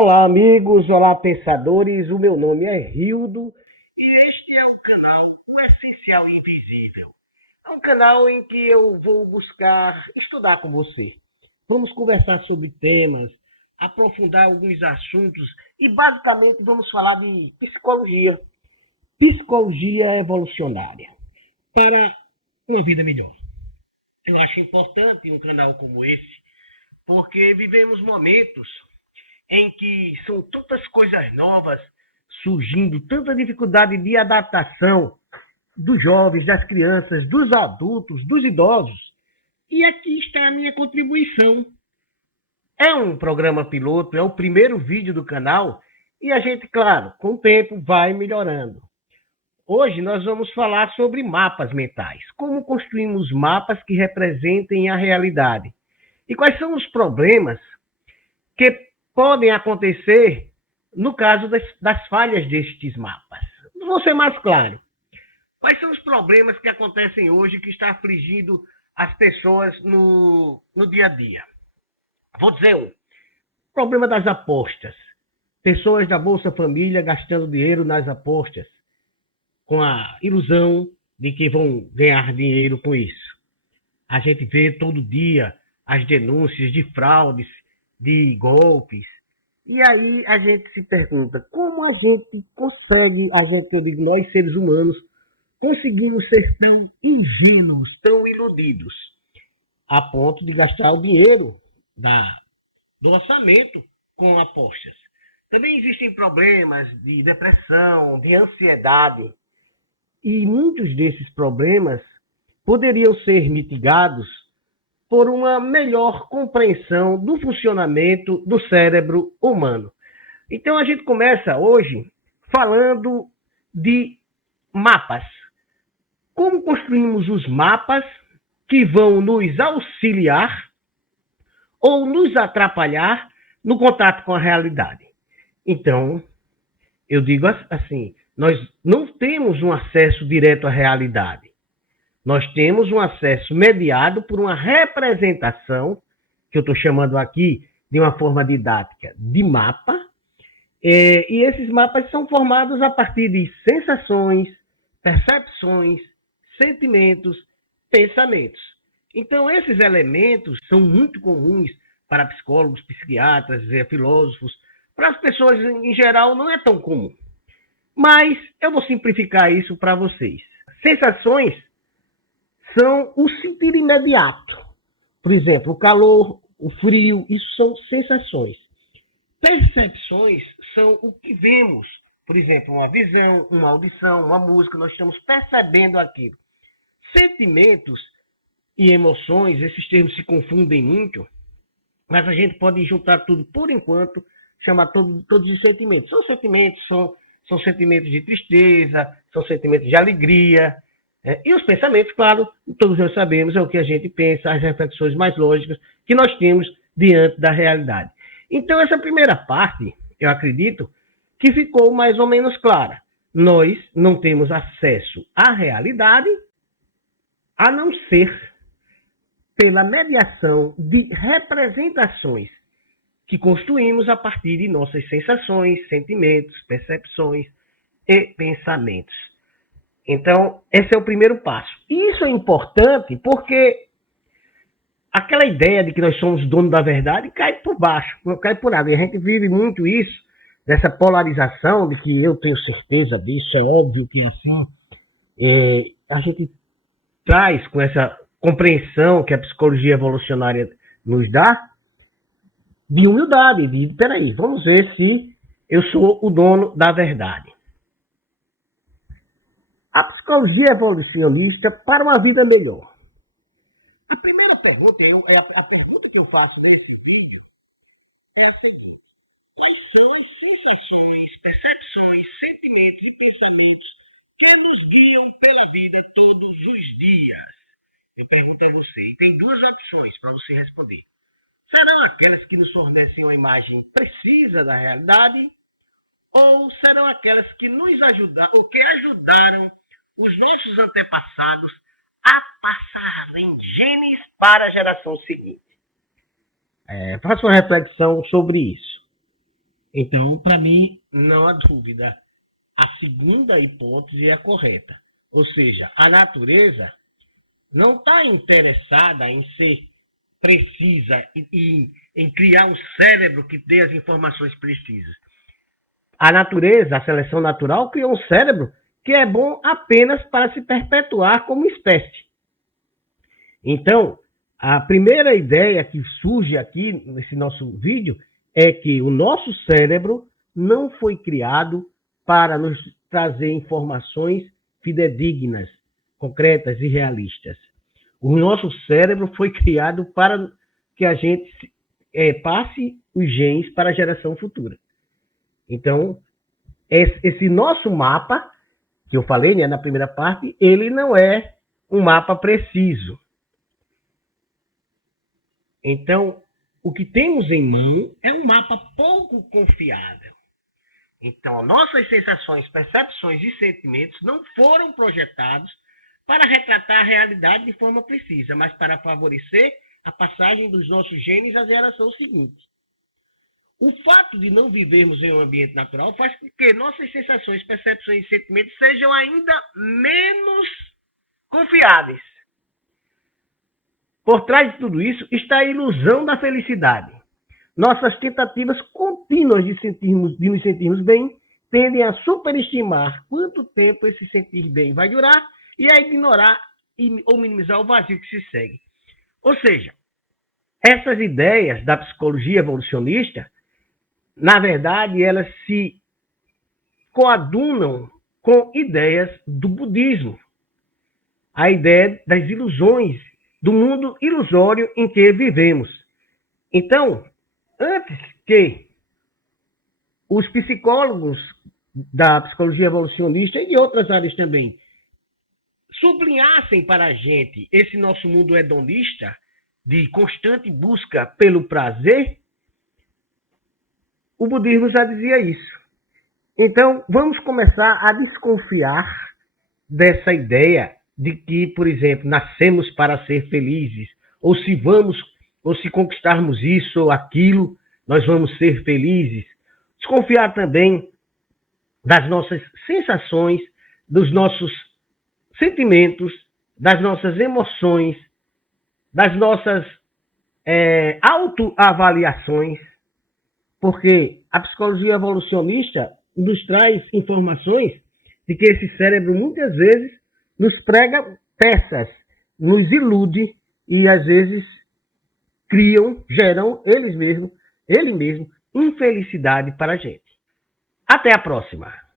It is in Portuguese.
Olá, amigos, olá, pensadores. O meu nome é Rildo e este é o canal O Essencial Invisível. É um canal em que eu vou buscar estudar com você. Vamos conversar sobre temas, aprofundar alguns assuntos e, basicamente, vamos falar de psicologia. Psicologia evolucionária para uma vida melhor. Eu acho importante um canal como esse, porque vivemos momentos em que são tantas coisas novas surgindo, tanta dificuldade de adaptação dos jovens, das crianças, dos adultos, dos idosos. E aqui está a minha contribuição. É um programa piloto, é o primeiro vídeo do canal e a gente, claro, com o tempo vai melhorando. Hoje nós vamos falar sobre mapas mentais, como construímos mapas que representem a realidade e quais são os problemas que podem acontecer no caso das falhas destes mapas. Vou ser mais claro. Quais são os problemas que acontecem hoje que está afligindo as pessoas no dia a dia? Vou dizer um. Problema das apostas. Pessoas da Bolsa Família gastando dinheiro nas apostas, com a ilusão de que vão ganhar dinheiro com isso. A gente vê todo dia as denúncias de fraudes, de golpes. E aí a gente se pergunta, como a gente consegue, eu digo, nós seres humanos, conseguimos ser tão ingênuos, tão iludidos, a ponto de gastar o dinheiro do orçamento com apostas. Também existem problemas de depressão, de ansiedade, e muitos desses problemas poderiam ser mitigados por uma melhor compreensão do funcionamento do cérebro humano. Então a gente começa hoje falando de mapas. Como construímos os mapas que vão nos auxiliar ou nos atrapalhar no contato com a realidade. Então, eu digo assim, nós não temos um acesso direto à realidade. Nós temos um acesso mediado por uma representação, que eu estou chamando aqui de uma forma didática, de mapa, e esses mapas são formados a partir de sensações, percepções, sentimentos, pensamentos. Então, esses elementos são muito comuns para psicólogos, psiquiatras, filósofos. Para as pessoas em geral não é tão comum. Mas eu vou simplificar isso para vocês. Sensações são o sentir imediato. Por exemplo, o calor, o frio, isso são sensações. Percepções são o que vemos. Por exemplo, uma visão, uma audição, uma música, nós estamos percebendo aquilo. Sentimentos e emoções, esses termos se confundem muito, mas a gente pode juntar tudo por enquanto, chamar todos os sentimentos. São sentimentos de tristeza, são sentimentos de alegria. E os pensamentos, claro, todos nós sabemos, é o que a gente pensa, as reflexões mais lógicas que nós temos diante da realidade. Então, essa primeira parte, eu acredito, que ficou mais ou menos clara. Nós não temos acesso à realidade, a não ser pela mediação de representações que construímos a partir de nossas sensações, sentimentos, percepções e pensamentos. Então, esse é o primeiro passo. E isso é importante porque aquela ideia de que nós somos donos da verdade cai por baixo, cai por água. E a gente vive muito isso, dessa polarização de que eu tenho certeza disso, é óbvio que é assim. A gente traz com essa compreensão que a psicologia evolucionária nos dá, de humildade, de, peraí, vamos ver se eu sou o dono da verdade. A psicologia evolucionista para uma vida melhor. A primeira pergunta, a pergunta que eu faço nesse vídeo é a seguinte: quais são as sensações, percepções, sentimentos e pensamentos que nos guiam pela vida todos os dias? Eu pergunto a você, e tem duas opções para você responder. Serão aquelas que nos fornecem uma imagem precisa da realidade, ou serão aquelas que nos ajudaram, ou que ajudaram os nossos antepassados a passarem genes para a geração seguinte? Faça uma reflexão sobre isso. Então, para mim, não há dúvida. A segunda hipótese é a correta. Ou seja, a natureza não está interessada em ser precisa, em criar um cérebro que dê as informações precisas. A natureza, a seleção natural, criou um cérebro que é bom apenas para se perpetuar como espécie. Então, a primeira ideia que surge aqui nesse nosso vídeo é que o nosso cérebro não foi criado para nos trazer informações fidedignas, concretas e realistas. O nosso cérebro foi criado para que a gente passe os genes para a geração futura. Então, esse nosso mapa, que eu falei, né, na primeira parte, ele não é um mapa preciso. Então, o que temos em mão é um mapa pouco confiável. Então, nossas sensações, percepções e sentimentos não foram projetados para retratar a realidade de forma precisa, mas para favorecer a passagem dos nossos genes à geração seguinte. O fato de não vivermos em um ambiente natural faz com que nossas sensações, percepções e sentimentos sejam ainda menos confiáveis. Por trás de tudo isso está a ilusão da felicidade. Nossas tentativas contínuas de nos sentirmos bem tendem a superestimar quanto tempo esse sentir bem vai durar e a ignorar ou minimizar o vazio que se segue. Ou seja, essas ideias da psicologia evolucionista, na verdade, elas se coadunam com ideias do budismo. A ideia das ilusões, do mundo ilusório em que vivemos. Então, antes que os psicólogos da psicologia evolucionista e de outras áreas também sublinhassem para a gente esse nosso mundo hedonista de constante busca pelo prazer, o budismo já dizia isso. Então, vamos começar a desconfiar dessa ideia de que, por exemplo, nascemos para ser felizes, ou se conquistarmos isso ou aquilo, nós vamos ser felizes. Desconfiar também das nossas sensações, dos nossos sentimentos, das nossas emoções, das nossas autoavaliações, porque a psicologia evolucionista nos traz informações de que esse cérebro muitas vezes nos prega peças, nos ilude e às vezes geram ele mesmo, infelicidade para a gente. Até a próxima!